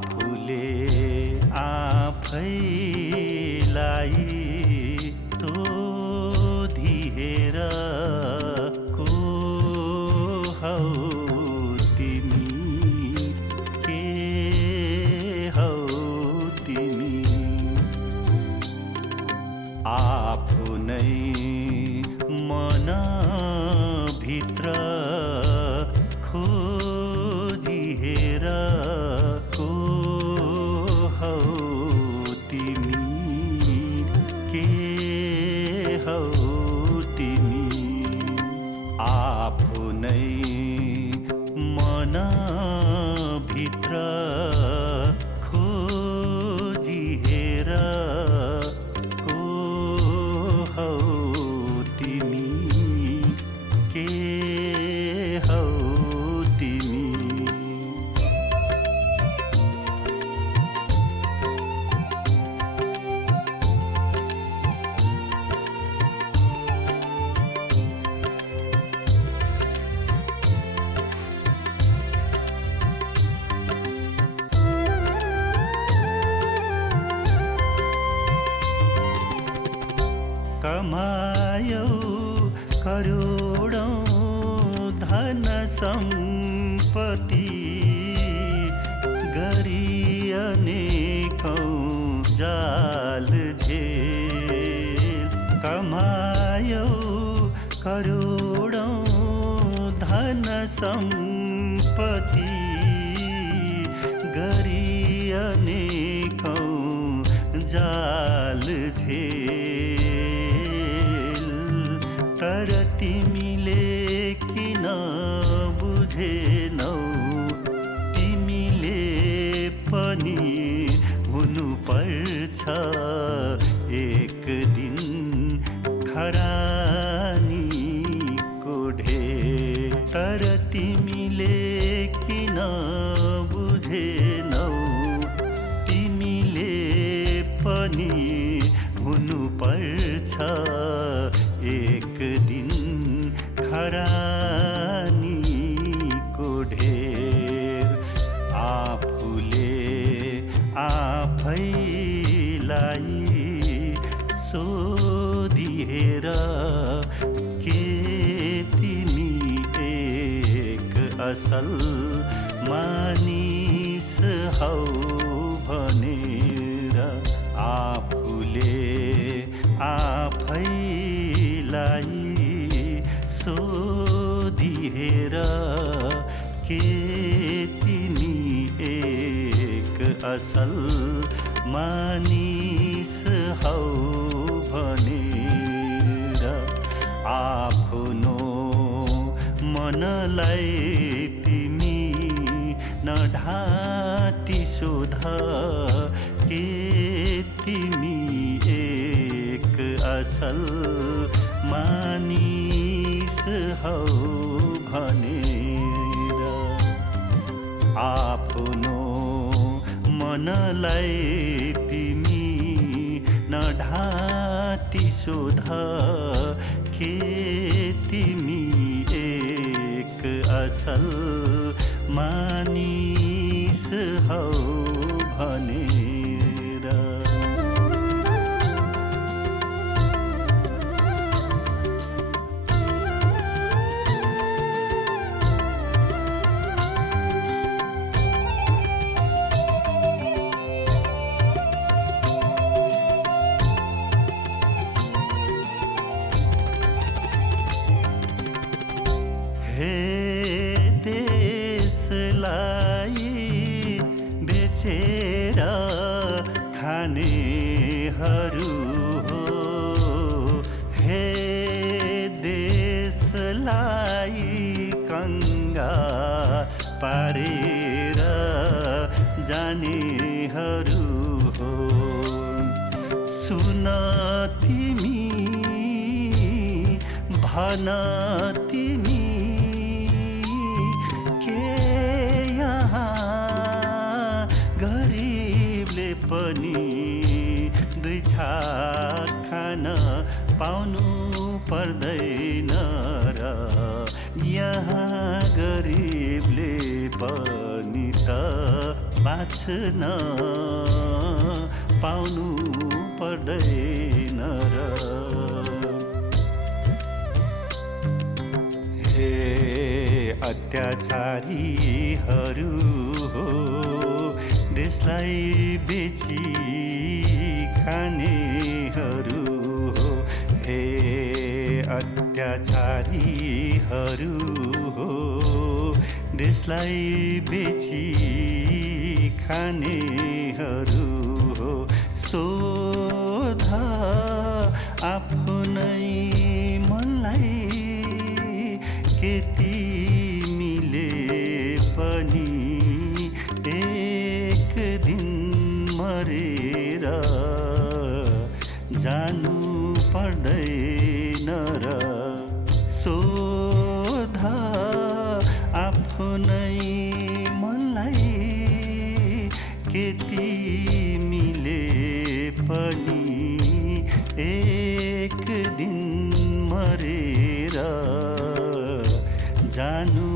आफूले आफैलाई सोधिएर को हौ तिमी, के हौ तिमी। आफू नै मनभित्र खोजिएर को हौ तिमी, के हौ तिमी। आफू नै मनभित्र खोजिएर को हौ तिमी, के हौ तिमी। कमायौ करोडौं धन सम्पत्ति, गरी अनेकौं जाल झेल। कमायौ करोडौं धन सम्पत्ति, गरी अनेकौं जाल झेल। तर तिमीले किन बुझेनौ, तिमीले पनि हुनुपर्छ एक दिन खरानीको ढेर। तर तिमीले किन बुझेनौ, तिमीले पनि हुनुपर्छ एक दिन खरानीको ढेर। आफूले आफैलाई सोधिएर के तिमी एक असल मानिस हौ भनेर। आफूले आफैलाई सोधिएर के तिमी एक असल मानिस हौ भनेर। आफ्नो मनलाई तिमी नढाँटी सोध के तिमी एक असल मानिस हौ भनेर। आफ्नो मनलाई तिमी नढाँटी सोध के तिमी एक असल मानिस हौ भनेर। हे देशलाई बेचेर खानेहरू हो, हे देशलाई कंगाल पारेर जानेहरू हो। सुन तिमी भन तिमी गरीबले पनि दुई छाक खान पाउनु पर्दैन र यहाँ गरीबले पनि त बाँच्न पाउनु पर्दैन र हे अत्याचारीहरू हो देशलाई बेची खानेहरू हो हे अत्याचारीहरू हो देशलाई बेची खानेहरू हो सोध आफ्नै मनलाई के तिमीले पनि एक दिन मरेर जानु पर्दैन र सोध आफ्नै मनलाई के तिमीले पनि एक दिन मरेर जानु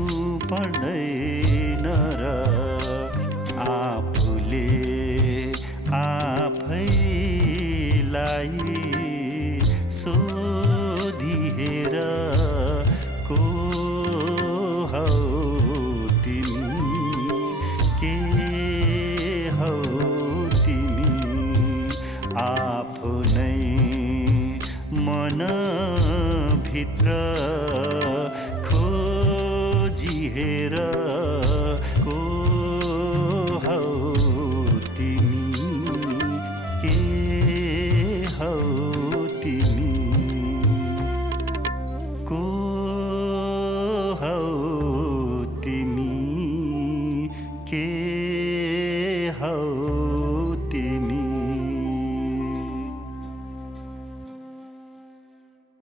पर्दैन र आफूले आफैलाई सोधिहेर को हौ तिमी के हौ तिमी आफ्नै मनभित्र